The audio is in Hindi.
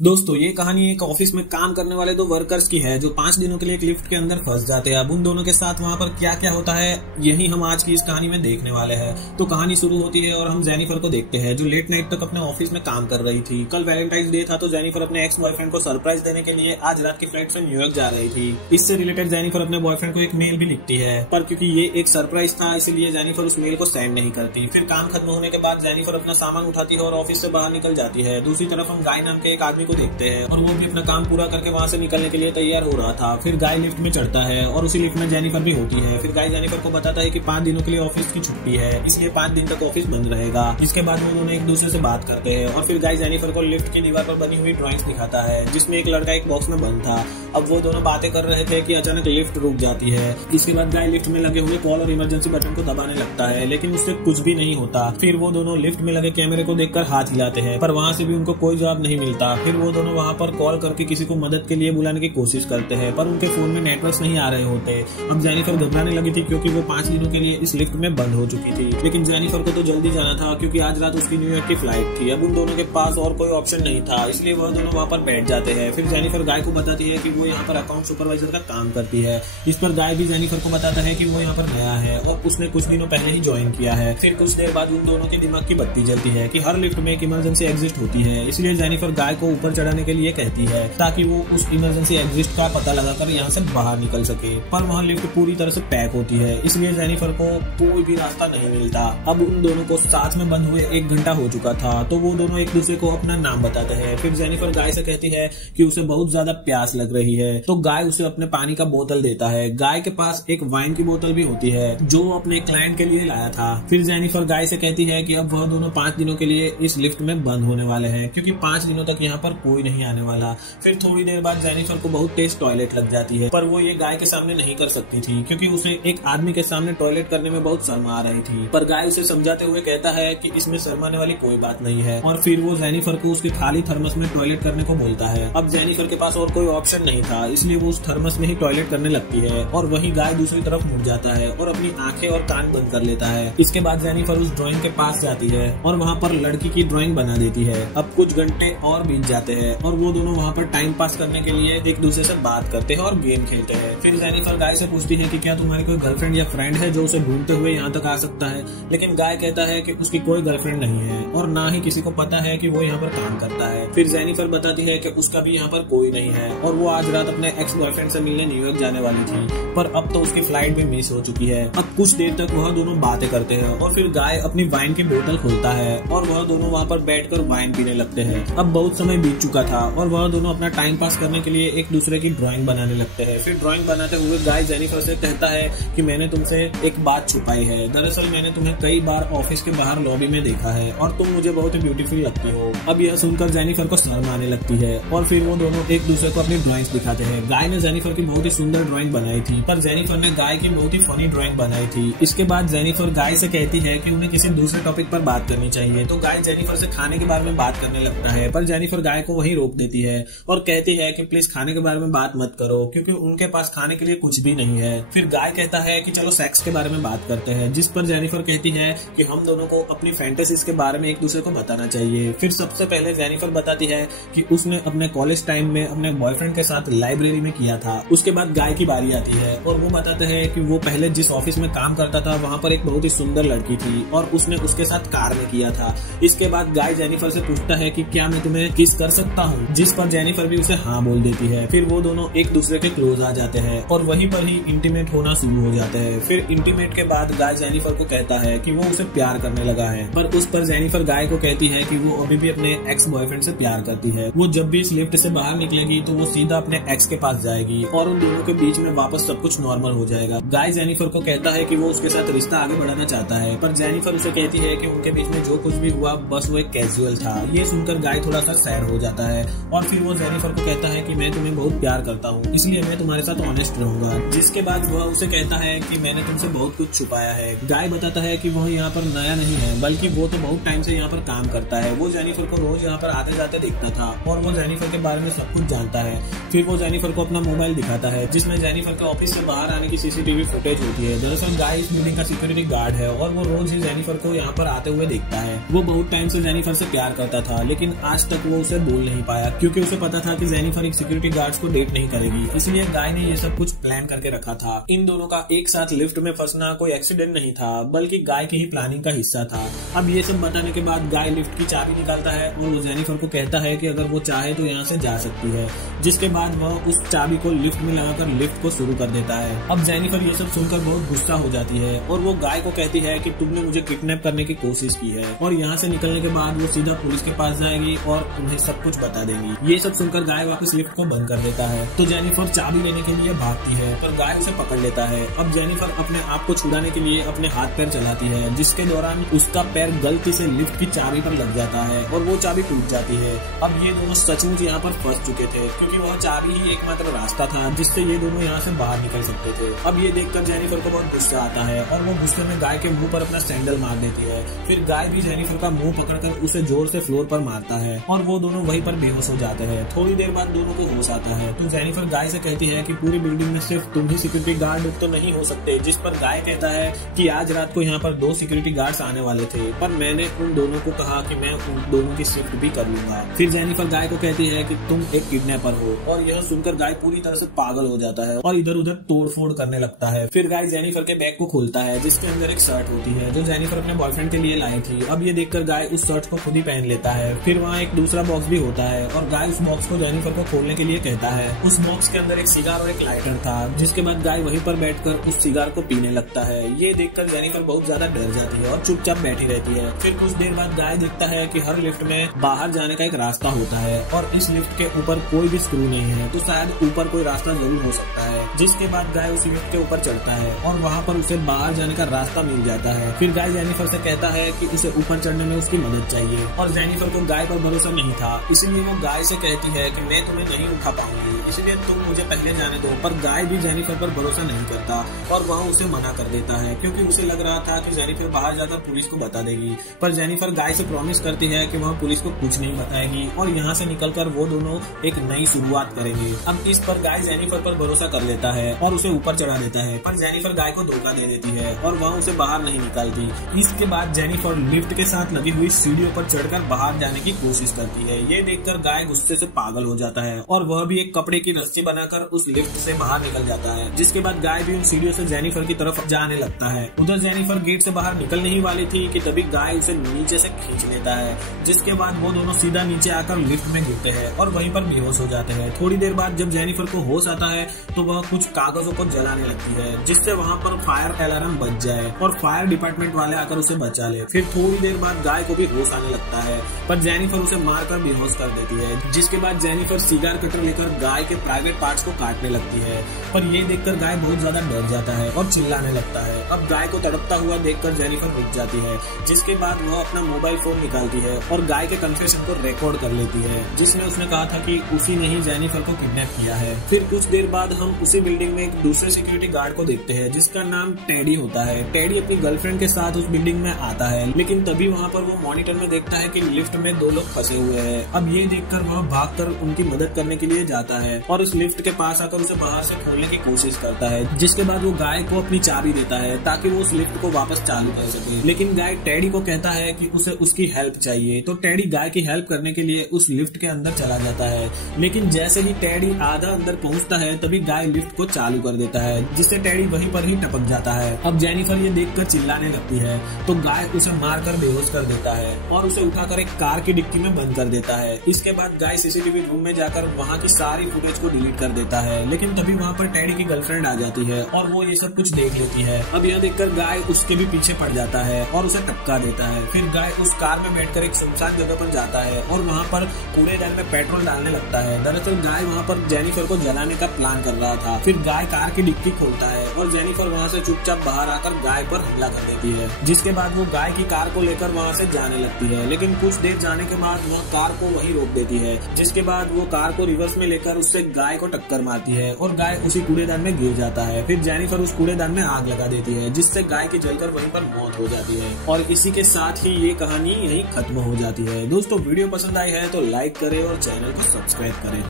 दोस्तों ये कहानी एक ऑफिस में काम करने वाले दो वर्कर्स की है जो 5 दिनों के लिए एक लिफ्ट के अंदर फंस जाते हैं। अब उन दोनों के साथ वहां पर क्या क्या होता है यही हम आज की इस कहानी में देखने वाले हैं। तो कहानी शुरू होती है और हम जेनिफर को देखते हैं जो लेट नाइट तक अपने ऑफिस में काम कर रही थी। कल वैलेंटाइन डे था तो जेनिफर अपने एक्स बॉयफ्रेंड को सरप्राइज देने के लिए आज रात की फ्लाइट से न्यूयॉर्क जा रही थी। इससे रिलेटेड जेनिफर अपने बॉयफ्रेंड को एक मेल भी लिखती है, पर क्योंकि ये एक सरप्राइज था इसलिए जेनिफर उस मेल को सेंड नहीं करती। फिर काम खत्म होने के बाद जेनिफर अपना सामान उठाती है और ऑफिस से बाहर निकल जाती है। दूसरी तरफ हम गाय नाम के एक आदमी को देखते हैं और वो भी अपना काम पूरा करके वहां से निकलने के लिए तैयार हो रहा था। फिर गाय लिफ्ट में चढ़ता है और उसी लिफ्ट में जेनिफर भी होती है। फिर गाय जेनिफर को बताता है कि 5 दिनों के लिए ऑफिस की छुट्टी है, इसलिए 5 दिन तक ऑफिस बंद रहेगा। इसके बाद वो दोनों एक दूसरे से बात करते हैं और फिर गाय जेनिफर को लिफ्ट की दीवार पर बनी हुई ड्राइंग्स दिखाता है जिसमें एक लड़का एक बॉक्स में बंद था। अब वो दोनों बातें कर रहे थे कि अचानक लिफ्ट रुक जाती है। इसके बाद गाय लिफ्ट में लगे हुए कॉल और इमरजेंसी बटन को दबाने लगता है लेकिन उससे कुछ भी नहीं होता। फिर वो दोनों लिफ्ट में लगे कैमरे को देखकर हाथ हिलाते हैं पर वहां से भी उनको कोई जवाब नहीं मिलता। फिर वो दोनों वहां पर कॉल करके किसी को मदद के लिए बुलाने की कोशिश करते हैं पर उनके फोन में नेटवर्क नहीं आ रहे होते। अब जेनिफर घबराने लगी थी क्योंकि वो 5 दिनों के लिए इस लिफ्ट में बंद हो चुकी थी, लेकिन जेनिफर को तो जल्दी जाना था क्योंकि आज रात उसकी न्यूयॉर्क की फ्लाइट थी। अब उन दोनों के पास और कोई ऑप्शन नहीं था इसलिए वह दोनों वहां पर बैठ जाते हैं। फिर जेनिफर गाय को बताती है कि वो यहाँ पर अकाउंट सुपरवाइजर का काम करती है। इस पर गाय भी जेनिफर को बताता है कि वो यहाँ पर नया है और उसने कुछ दिनों पहले ही ज्वाइन किया है। फिर कुछ देर बाद उन दोनों के दिमाग की बत्ती जलती है कि हर लिफ्ट में एक इमरजेंसी एग्जिट होती है, इसलिए जेनिफर गाय को ऊपर चढ़ाने के लिए कहती है ताकि वो उस इमरजेंसी एग्जिट का पता लगाकर यहाँ से बाहर निकल सके। पर वहाँ लिफ्ट पूरी तरह से पैक होती है इसलिए जेनिफर को कोई भी रास्ता नहीं मिलता। अब उन दोनों को साथ में बंद हुए 1 घंटा हो चुका था तो वो दोनों एक दूसरे को अपना नाम बताते हैं। फिर जेनिफर गाय से कहती है कि उसे बहुत ज्यादा प्यास लग रही है तो गाय उसे अपने पानी का बोतल देता है। गाय के पास एक वाइन की बोतल भी होती है जो अपने क्लाइंट के लिए लाया था। फिर जेनिफर गाय से कहती है कि अब वह दोनों 5 दिनों के लिए इस लिफ्ट में बंद होने वाले हैं क्योंकि 5 दिनों तक यहाँ पर कोई नहीं आने वाला। फिर थोड़ी देर बाद जेनिफर को बहुत तेज टॉयलेट लग जाती है पर वो ये गाय के सामने नहीं कर सकती थी क्योंकि उसे एक आदमी के सामने टॉयलेट करने में बहुत शर्म आ रही थी। पर गाय उसे समझाते हुए कहता है कि इसमें शर्माने वाली कोई बात नहीं है और फिर वो जेनिफर को उसके खाली थर्मस में टॉयलेट करने को बोलता है। अब जेनिफर के पास और कोई ऑप्शन नहीं था इसलिए वो उस थर्मस में ही टॉयलेट करने लगती है और वही गाय दूसरी तरफ मुड़ जाता है और अपनी आंखें और कान बंद कर लेता है। इसके बाद जेनिफर उस ड्राइंग के पास जाती है और वहाँ पर लड़की की ड्राइंग बना देती है। अब कुछ घंटे और बीत जाते हैं और वो दोनों वहाँ पर टाइम पास करने के लिए एक दूसरे से बात करते हैं और गेम खेलते हैं। फिर जेनिफर गाय से पूछती है कि क्या तुम्हारी कोई गर्लफ्रेंड या फ्रेंड है जो उसे ढूंढते हुए यहाँ तक आ सकता है, लेकिन गाय कहता है कि उसकी कोई गर्लफ्रेंड नहीं है और ना ही किसी को पता है कि वो यहाँ पर काम करता है। फिर जेनिफर बताती है कि उसका भी यहाँ पर कोई नहीं है और वो आज रात अपने एक्स बॉयफ्रेंड से मिलने न्यूयॉर्क जाने वाली थी पर अब तो उसकी फ्लाइट भी मिस हो चुकी है। अब कुछ देर तक वह दोनों बातें करते हैं और फिर गाय अपनी वाइन की बोतल खोलता है और वह दोनों वहाँ पर बैठकर वाइन पीने लगते हैं। अब बहुत समय बीत चुका था और वह दोनों अपना टाइम पास करने के लिए एक दूसरे की ड्राइंग बनाने लगते हैं। फिर ड्राइंग बनाते हुए गाय जेनिफर से कहता है कि मैंने तुमसे एक बात छुपाई है, दरअसल मैंने तुम्हें कई बार ऑफिस के बाहर लॉबी में देखा है और तुम मुझे बहुत ही ब्यूटीफुल लगती हो। अब यह सुनकर जेनिफर को शर्म आने लगती है और फिर वो दोनों एक दूसरे को अपनी ड्राइंग्स दिखाते हैं। गाय ने जेनिफर की बहुत ही सुंदर ड्राइंग बनाई थी पर जेनिफर ने गाय की बहुत ही फनी ड्राइंग बनाई थी। इसके बाद जेनिफर गाय से कहती है कि उन्हें किसी दूसरे टॉपिक पर बात करनी चाहिए तो गाय जेनिफर से खाने के बारे में बात करने लगता है पर जेनिफर गाय को वहीं रोक देती है और कहती है कि प्लीज खाने के बारे में बात मत करो क्योंकि उनके पास खाने के लिए कुछ भी नहीं है। फिर गाय कहता है कि चलो सेक्स के बारे में बात करते हैं, जिस पर जेनिफर कहती है कि हम दोनों को अपनी फैंटेसीज के बारे में एक दूसरे को बताना चाहिए। फिर सबसे पहले जेनिफर बताती है कि उसने अपने कॉलेज टाइम में अपने बॉयफ्रेंड के साथ लाइब्रेरी में किया था। उसके बाद गाय की बारी आती है और वो बताते हैं कि वो पहले जिस ऑफिस में काम करता था वहाँ पर एक बहुत ही सुंदर लड़की थी और उसने उसके साथ कार में किया था। इसके बाद गाय जेनिफर से पूछता है कि क्या मैं तुम्हें किस कर सकता हूँ, जिस पर जेनिफर भी उसे हाँ बोल देती है। फिर वो दोनों एक दूसरे के क्लोज आ जाते हैं और वहीं पर ही इंटीमेट होना शुरू हो जाते हैं। फिर इंटीमेट के बाद गाय जेनिफर को कहता है कि वो उसे प्यार करने लगा है पर उस पर जेनिफर गाय को कहती है कि वो अभी भी अपने एक्स बॉयफ्रेंड से प्यार करती है। वो जब भी इस लिफ्ट से बाहर निकलेगी तो वो सीधा अपने एक्स के पास जाएगी और उन दोनों के बीच में वापस सब कुछ नॉर्मल हो जाएगा। गाय जेनिफर को कहता है कि वो उसके साथ रिश्ता आगे बढ़ाना चाहता है पर जेनिफर उसे कहती है कि उनके बीच में जो कुछ भी हुआ बस वो एक कैजुअल था। ये सुनकर गाय थोड़ा सा सैड हो जाता है और फिर वो जेनिफर को कहता है कि मैं तुम्हें बहुत प्यार करता हूँ इसलिए मैं तुम्हारे साथ ऑनेस्ट रहूंगा। जिसके बाद वह उसे कहता है कि मैंने तुमसे बहुत कुछ छुपाया है। गाय बताता है कि वह यहाँ पर नया नहीं है बल्कि वो तो बहुत टाइम से यहाँ पर काम करता है। वो जेनिफर को रोज यहाँ पर आते जाते देखता था और वो जेनिफर के बारे में सब कुछ जानता है। फिर वो जेनिफर को अपना मोबाइल दिखाता है जिसमें जेनिफर के ऑफिस से बाहर आने की सीसीटीवी फुटेज होती है। दरअसल गाय इस बिल्डिंग का सिक्योरिटी गार्ड है और वो रोज ही जेनिफर को यहाँ पर आते हुए देखता है। वो बहुत टाइम से जेनिफर से प्यार करता था लेकिन आज तक वो उसे बोल नहीं पाया क्योंकि उसे पता था कि जेनिफर एक सिक्योरिटी गार्ड्स को डेट नहीं करेगी, इसलिए गाय ने ये सब कुछ प्लान करके रखा था। इन दोनों का एक साथ लिफ्ट में फंसना कोई एक्सीडेंट नहीं था, बल्कि गाय की ही प्लानिंग का हिस्सा था। अब ये सब बताने के बाद गाय लिफ्ट की चाबी निकालता है और वो जेनिफर को कहता है कि अगर वो चाहे तो यहाँ से जा सकती है, जिसके बाद वह उस चाबी को लिफ्ट में लगाकर लिफ्ट को शुरू कर देता है। अब जेनिफर ये सब सुनकर बहुत गुस्सा हो जाती है और वो गाय को कहती है कि तुमने मुझे किडनैप करने की कोशिश की है, और यहाँ से निकलने के बाद वो सीधा पुलिस के पास जाएगी और उन्हें सब कुछ बता देंगी। ये सब सुनकर गाय वापस लिफ्ट को बंद कर देता है तो जेनिफर चाबी लेने के लिए भागती है, पर गाय उसे पकड़ लेता है। अब जेनिफर अपने आप को छुड़ाने के लिए अपने हाथ पैर चलाती है, जिसके दौरान उसका पैर गलती से लिफ्ट की चाबी पर लग जाता है और वो चाबी टूट जाती है। अब ये दोनों सचमुच यहाँ पर फंस चुके थे क्योंकि वह चाबी ही एकमात्र रास्ता था जिससे ये दोनों यहाँ से बाहर निकल सकते थे। अब ये देखकर जेनिफर को बहुत गुस्सा आता है और वो गुस्से में गाय के मुंह पर अपना सैंडल मार देती है। फिर गाय भी जेनिफर का मुंह पकड़कर उसे जोर से फ्लोर पर मारता है और वो दोनों वहीं पर बेहोश हो जाते हैं। थोड़ी देर बाद दोनों को होश आता है तो जेनिफर गाय से कहती है कि पूरी बिल्डिंग में सिर्फ तुम ही सिक्योरिटी गार्ड तो नहीं हो सकते, जिस पर गाय कहता है कि आज रात को यहाँ पर 2 सिक्योरिटी गार्ड्स आने वाले थे, पर मैंने उन दोनों को कहा कि मैं उन दोनों की शिफ्ट भी कर लूंगा। फिर जेनिफर गाय को कहती है कि तुम एक किडनैपर हो, और यह सुनकर गाय पूरी तरह से पागल हो जाता है और इधर उधर तोड़फोड़ करने लगता है। फिर गाय जेनिफर के बैग को खोलता है जिसके अंदर एक शर्ट होती है जो जेनिफर अपने बॉयफ्रेंड के लिए लाई थी। अब ये देखकर गाय उस शर्ट को खुद ही पहन लेता है। फिर वहाँ एक दूसरा बॉक्स भी होता है और गाय उस बॉक्स को जेनिफर को खोलने के लिए कहता है। उस बॉक्स के अंदर एक सिगार और एक लाइटर था, जिसके बाद गाय वहीं पर बैठकर उस सिगार को पीने लगता है। ये देखकर जेनिफर बहुत ज्यादा डर जाती है और चुपचाप बैठी रहती है। फिर कुछ देर बाद गाय देखता है कि हर लिफ्ट में बाहर जाने का एक रास्ता होता है और इस लिफ्ट के ऊपर कोई भी स्क्रू नहीं है, तो शायद ऊपर कोई रास्ता जरूर हो सकता है। जिसके बाद गाय उस लिफ्ट के ऊपर चढ़ता है और वहाँ पर उसे बाहर जाने का रास्ता मिल जाता है। फिर गाय जेनिफर से कहता है कि उसे ऊपर चढ़ने में उसकी मदद चाहिए, और जेनिफर को गाय पर भरोसा नहीं था, इसलिए वो गाय से कहती है कि मैं तुम्हें नहीं उठा पाऊंगी, इसलिए तुम मुझे पहले जाने दो। पर गाय भी जेनिफर पर भरोसा नहीं करता और वह उसे मना कर देता है क्योंकि उसे लग रहा था कि जेनिफर बाहर जाकर पुलिस को बता देगी। पर जेनिफर गाय से प्रॉमिस करती है कि वह पुलिस को कुछ नहीं बताएगी और यहाँ से निकलकर वो दोनों एक नई शुरुआत करेंगे। अब इस पर गाय जेनिफर पर भरोसा कर लेता है और उसे ऊपर चढ़ा देता है, पर जेनिफर गाय को धोखा दे देती है और वह उसे बाहर नहीं निकालती। इसके बाद जेनिफर लिफ्ट के साथ लगी हुई सीढ़ियों पर चढ़कर बाहर जाने की कोशिश करती है। ये देखकर गाय गुस्से से पागल हो जाता है और वह भी एक कपड़े की रस्सी बनाकर उस लिफ्ट से बाहर निकल जाता है। जिसके बाद गाय भी उन सीढ़ियों से जेनिफर की तरफ जाने लगता है। उधर जेनिफर गेट से बाहर निकलने ही वाली थी कि तभी गाय उसे नीचे से खींच लेता है, जिसके बाद वो दोनों सीधा नीचे आकर लिफ्ट में गिरते हैं और वहीं पर बेहोश हो जाते हैं। थोड़ी देर बाद जब जेनिफर को होश आता है तो वह कुछ कागजों को जलाने लगती है, जिससे वहाँ पर फायर अलार्म बज जाए और फायर डिपार्टमेंट वाले आकर उसे बचा ले। फिर थोड़ी देर बाद गाय को भी होश आने लगता है, पर जेनिफर उसे मारकर बेहोश कर देती है। जिसके बाद जेनिफर सिगार कटर लेकर गाय के प्राइवेट पार्ट्स को काटने लगती है, पर ये देखकर गाय बहुत ज्यादा डर जाता है और चिल्लाने लगता है। अब गाय को तड़पता हुआ देखकर जेनिफर रुक जाती है, जिसके बाद वह अपना मोबाइल फोन निकालती है और गाय के कन्फेशन को रिकॉर्ड कर लेती है, जिसमें उसने कहा था कि उसी ने ही जेनिफर को किडनैप किया है। फिर कुछ देर बाद हम उसी बिल्डिंग में एक दूसरे सिक्योरिटी गार्ड को देखते हैं जिसका नाम टेडी होता है। टेडी अपनी गर्लफ्रेंड के साथ उस बिल्डिंग में आता है, लेकिन तभी वहाँ पर वो मॉनिटर में देखता है कि लिफ्ट में 2 लोग फंसे हुए हैं। अब ये देखकर वह भागकर उनकी मदद करने के लिए जाता है और उस लिफ्ट के पास आकर उसे बाहर से खोलने की कोशिश करता है। जिसके बाद वो गाय को अपनी चाबी देता है ताकि वो उस लिफ्ट को वापस चालू कर सके, लेकिन गाय टेडी को कहता है कि उसे उसकी हेल्प चाहिए। तो टेडी गाय की हेल्प करने के लिए उस लिफ्ट के अंदर चला जाता है, लेकिन जैसे ही टेडी आधा अंदर पहुंचता है तभी गाय लिफ्ट को चालू कर देता है, जिससे टेडी वहीं पर ही टपक जाता है। अब जेनिफर ये देखकर चिल्लाने लगती है तो गाय उसे मारकर बेहोश कर देता है और उसे उठाकर एक कार की डिक्की में बंद कर देता है। इसके बाद गाय सीसीटीवी रूम में जाकर वहाँ की सारी फुटेज को डिलीट कर देता है, लेकिन तभी वहाँ पर टेडी की गर्लफ्रेंड आ जाती है और वो ये सब कुछ देख लेती है। अब यह देखकर गाय उसके भी पीछे पड़ जाता है और उसे टपका देता है। फिर गाय उस कार में बैठकर एक सुनसान जगह पर जाता है और वहाँ पर कूड़ेदान में पेट्रोल डालने लगता है। दरअसल गाय वहाँ पर जेनिफर को जलाने का प्लान कर रहा था। फिर गाय कार की डिक्की खोलता है और जेनिफर वहाँ से चुपचाप बाहर आकर गाय पर हमला कर देती है, जिसके बाद वो गाय की कार को लेकर वहाँ से जाने लगती है, लेकिन कुछ देर जाने के बाद वह कार को वहीं रोक देती है। जिसके बाद वो कार को रिवर्स में लेकर उससे गाय को टक्कर मारती है और गाय उसी कूड़ेदान में गिर जाता है। फिर जेनिफर उस कूड़ेदान में आग लगा देती है, जिससे गाय की जलकर वहीं पर मौत हो जाती है और इसी के साथ ही ये कहानी यहीं खत्म हो जाती है। दोस्तों वीडियो पसंद आई है तो लाइक करें और चैनल को सब्सक्राइब करें।